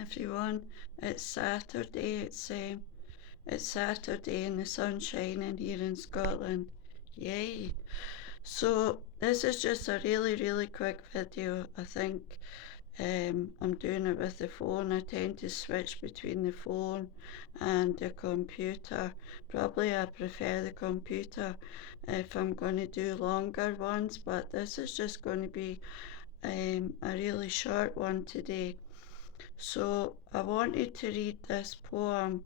Everyone, it's Saturday. It's Saturday and the sun's shining here in Scotland. Yay! So this is just a really quick video. I think I'm doing it with the phone. I tend to switch between the phone and the computer. Probably I prefer the computer if I'm going to do longer ones, but this is just going to be a really short one today. So I wanted to read this poem,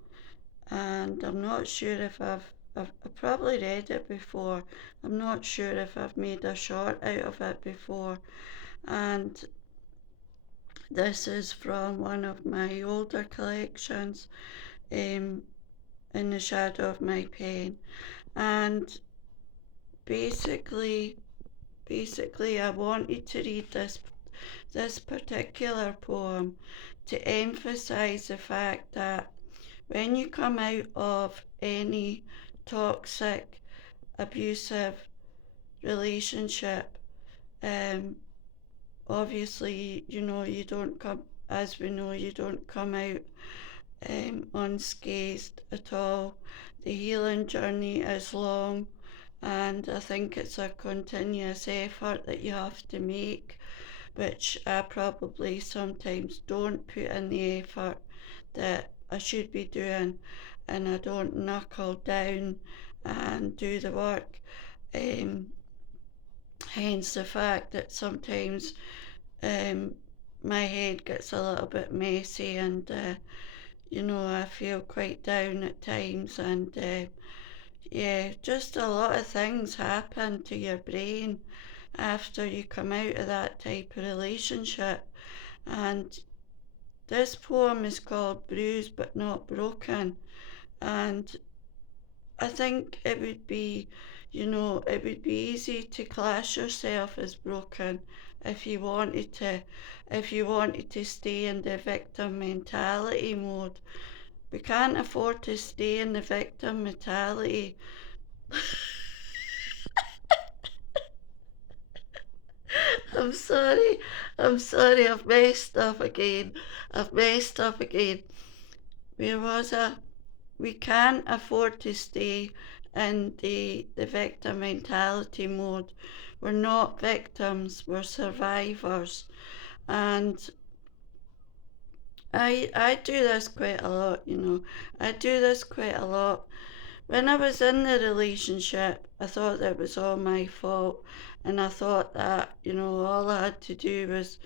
and I'm not sure if I've probably read it before. I'm not sure if I've made a short out of it before. And this is from one of my older collections, um, In the Shadow of My Pen. And basically, I wanted to read this particular poem to emphasize the fact that when you come out of any toxic, abusive relationship, um, obviously, you don't come, as we know, you don't come out unscathed at all. The healing journey is long, and I think it's a continuous effort that you have to make, which I probably sometimes don't put in the effort that I should be doing, and I don't knuckle down and do the work. Um, Hence the fact that sometimes um, my head gets a little bit messy, and I feel quite down at times, and yeah, just a lot of things happen to your brain after you come out of that type of relationship. And this poem is called Bruised but Not Broken, and I think it would be easy to class yourself as broken if you wanted to, stay in the victim mentality mode. We can't afford to stay in the victim mentality. I'm sorry, I've messed up again. Where was I? We can't afford to stay in the victim mentality mode. We're not victims, we're survivors. And I do this quite a lot. I do this quite a lot. When I was in the relationship, I thought that it was all my fault. And I thought that, all I had to do was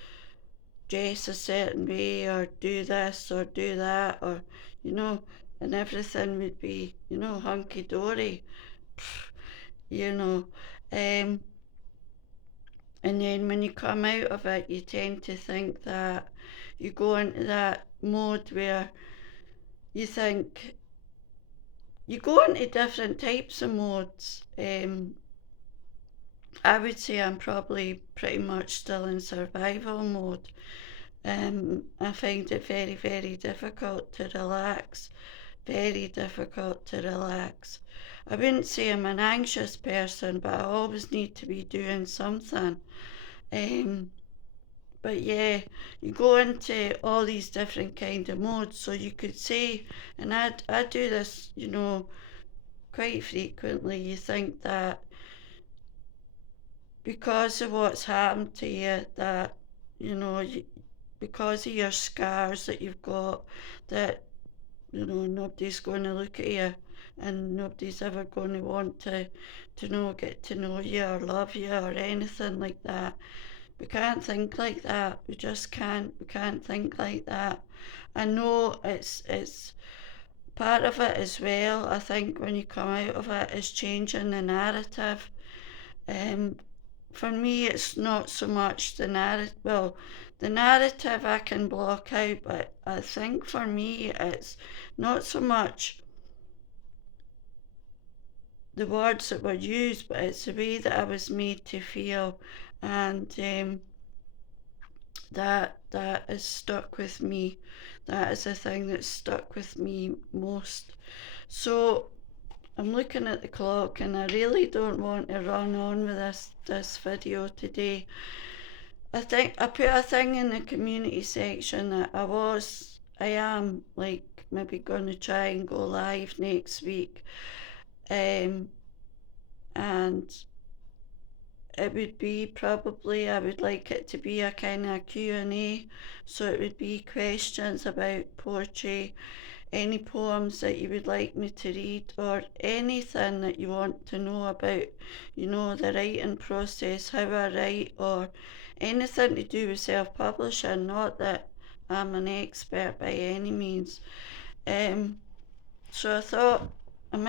dress a certain way or do this or do that, or, you know, and everything would be, hunky dory, you know. Um, and then when you come out of it, you tend to think that you go into that mode where you think you go into different types of modes. I would say I'm probably pretty much still in survival mode. I find it very difficult to relax. Very difficult to relax. I wouldn't say I'm an anxious person, but I always need to be doing something. Um, but yeah, you go into all these different kind of modes. So you could say, and I do this, quite frequently. You think that because of what's happened to you, that you know, because of your scars that you've got, that nobody's going to look at you, and nobody's ever going to want to get to know you or love you or anything like that. We can't think like that. We just can't. We can't think like that. I know it's part of it as well. I think when you come out of it, is changing the narrative. Um, for me, it's not so much the narrative. Well, the narrative I can block out, but I think for me, it's not so much the words that were used, but it's the way that I was made to feel, and that is stuck with me. That is the thing that's stuck with me most. So I'm looking at the clock, and I really don't want to run on with this video today. I think I put a thing in the community section that I am like maybe gonna try and go live next week. Um, and it would be probably, I would like it to be a kind of Q&A, so it would be questions about poetry, any poems that you would like me to read, or anything that you want to know about, the writing process, how I write, or anything to do with self-publishing. Not that I'm an expert by any means. Um, so I thought I'm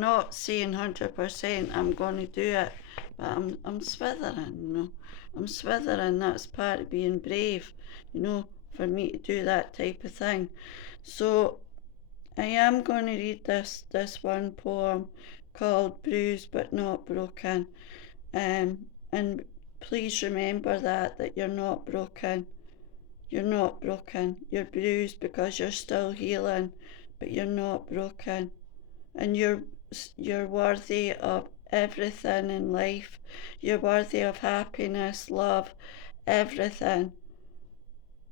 not saying 100% I'm going to do it, but I'm swithering. I'm swithering. That's part of being brave, for me to do that type of thing. So I am going to read this one poem called Bruised but Not Broken. And please remember that you're not broken. You're not broken. You're bruised because you're still healing, but you're not broken. And you're worthy of everything in life. You're worthy of happiness, love, everything,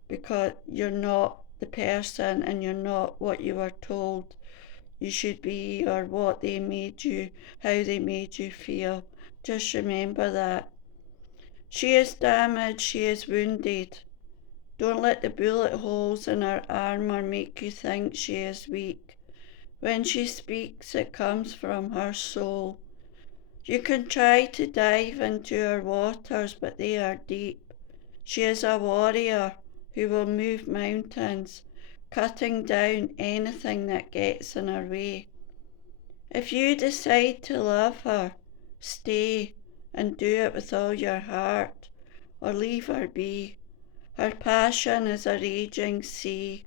because you're not the person and you're not what you were told you should be, or what they made you, how they made you feel. Just remember that. She is damaged, she is wounded. Don't let the bullet holes in her armour make you think she is weak. When she speaks, it comes from her soul. You can try to dive into her waters, but they are deep. She is a warrior who will move mountains, cutting down anything that gets in her way. If you decide to love her, stay and do it with all your heart, or leave her be. Her passion is a raging sea,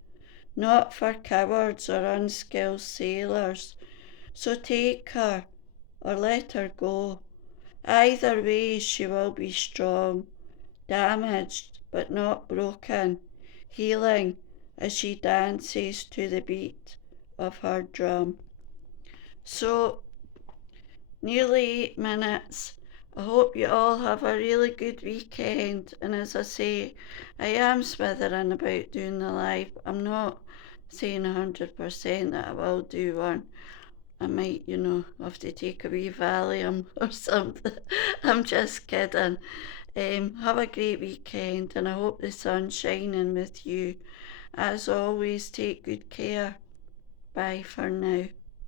not for cowards or unskilled sailors. So take her or let her go. Either way, she will be strong, damaged but not broken, healing as she dances to the beat of her drum. So, nearly 8 minutes. I hope you all have a really good weekend. And as I say, I am smithering about doing the live. I'm not saying 100% that I will do one. I might, have to take a wee Valium or something. I'm just kidding. Have a great weekend, and I hope the sun's shining with you. As always, take good care. Bye for now.